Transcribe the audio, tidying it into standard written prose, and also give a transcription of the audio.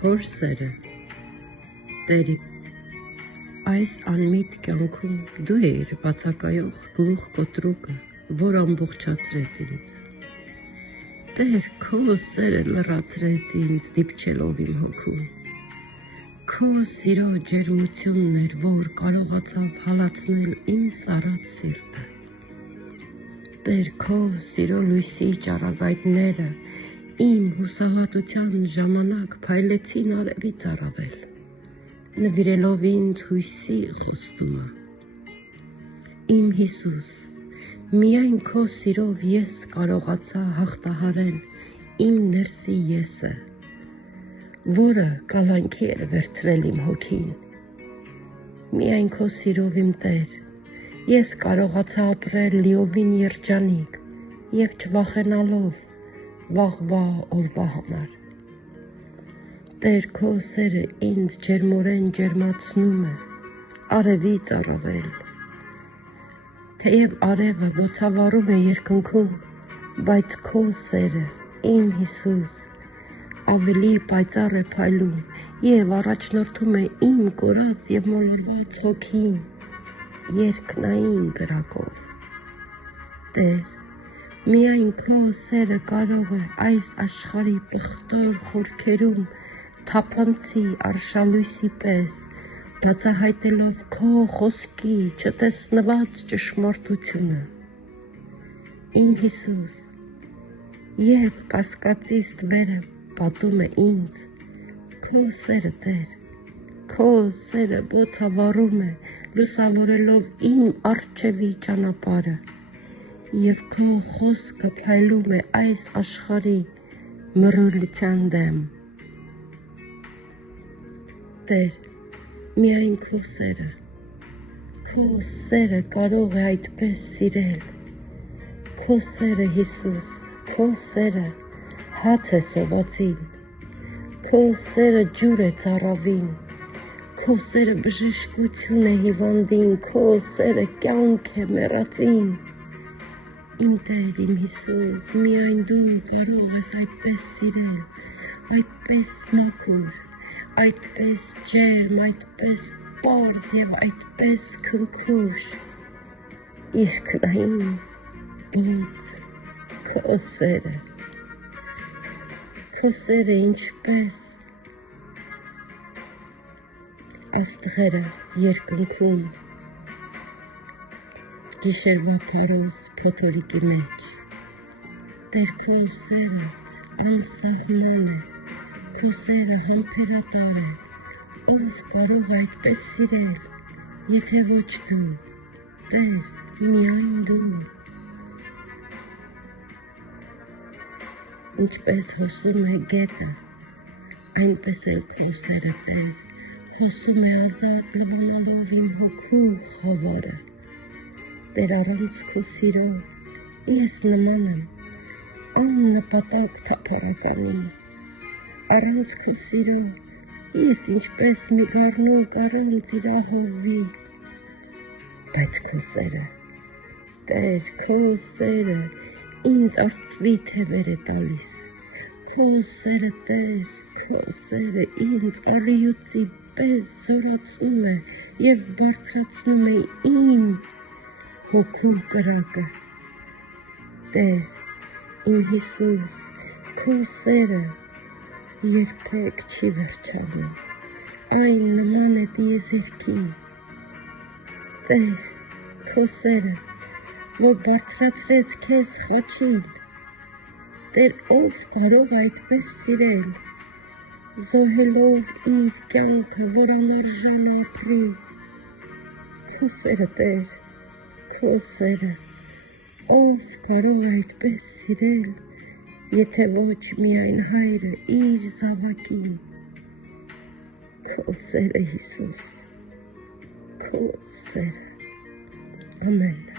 Հոր սերը Տերի այս անմիտ կյանքում դու էիր բացակայող գլուխ կոտրուկը, որ ամբողջացրեց ինձ։ Տեր, քո սերը լրացրեց ինձ դիպչելով իմ հոգում։ Քո սիրո ջերմությունն էր, որ կարողացավ հալածնել իմ սառած սիրտը։ Տեր, քո սիրո լույսի ճառագայթները իմ հուսահատության ժամանակ փայլեցին արևից առավել, նվիրելով ինձ հույսի խոստումը։ Իմ Հիսուս, միայն քո սիրով ես կարողացա հաղթահարել իմ ներսի եսը, որը կալանքի էր վերցրել իմ հոգին։ Միայն քո սիրով իմ Տեր, ես կարողացա ապրել լիովին երջանիկ և չվախենալով վաղվա օրվա համար։ Տեր, քո սերը ինձ ջերմորեն ջերմացնում է արևից առավել։ Թեև արևը բոցավառում է երկնքում, բայց քո սերը, իմ Հիսուս, ավելի պայծառ է փայլում և առաջնորդում է իմ կորած և մոլորված հոգին երկնային կրակով։ Տեր, միայն քո սերը կարող է այս աշխարհի պղտոր խորքերում թափանցի արշալույսի պես, բացահայտելով քո խոսքի չտեսնված ճշմարտությունը։ Իմ Հիսուս, երբ կասկածի ստվերը պատում է ինձ, քո սերը, Տեր, քո սերը բոցավառում է, լուսավորելով իմ առջևի ճանապարհը, և քո խոսքը փայլում է այս աշխարհի մռայլության դեմ։ Տեր, միայն քո սերը կարող է այդպես սիրել։ Քո սերը, Հիսուս, քո սերը հաց է սովածին, քո սերը ջուր է ծառավին, քո սերը բժշկություն է հիվանդին, քո սերը կյանք է մեռածին։ Իմ Տեր, իմ Հիսուս, միայն դու կարող ես այդպես սիրել, այդպես մաքուր, այդպես ջերմ, այդպես պարզ և այդպես քնքուշ, երկնային բաց քո սերը ինչպես աստղերը երկնքում գիշերվա փարոս փոթորիկի մեջ։ Տեր, քո սերը անսահման է, քո սերը համբերատար է, ով կարող է այդպես սիրել, եթե ոչ դու, Տեր, միայն դու։ Ինչպես հոսում է գետը, այնպես էլ քո սերը, Տեր, հոսում է ազատ լվանալով իմ հոգու խավարը։ Տեր, առանց քո սիրո ես նման եմ աննպատակ թափառականի, առանց քո սիրո ես ինչպես մի գառնուկ առանց իր ահովի, բայց քո սերը, Տեր, քո սերը ինձ արծվի թևեր է տալիս, քո սերը, Տեր, քո սերը ինձ առյուծի պես զորացնում է և բարձրացնում է իմ հոգու կրակը։ Տեր, իմ Հիսուս, քո սերը երբեք չի վերջանում, այն նման է տիեզերքի։ Տեր, քո սերը, որ բարձրացրեց քեզ խաչին, Տեր, ով կարող է այդպես սիրել, զոհելով իր կյանքը, որ անարժան ապրի։ Քո սերը, Տեր, քո սերը, ով կարող է այդպես սիրել, եթե ոչ միայն Հայրը իր զավակին։ Քո սերը, Հիսուս, քո սերը, ամեն։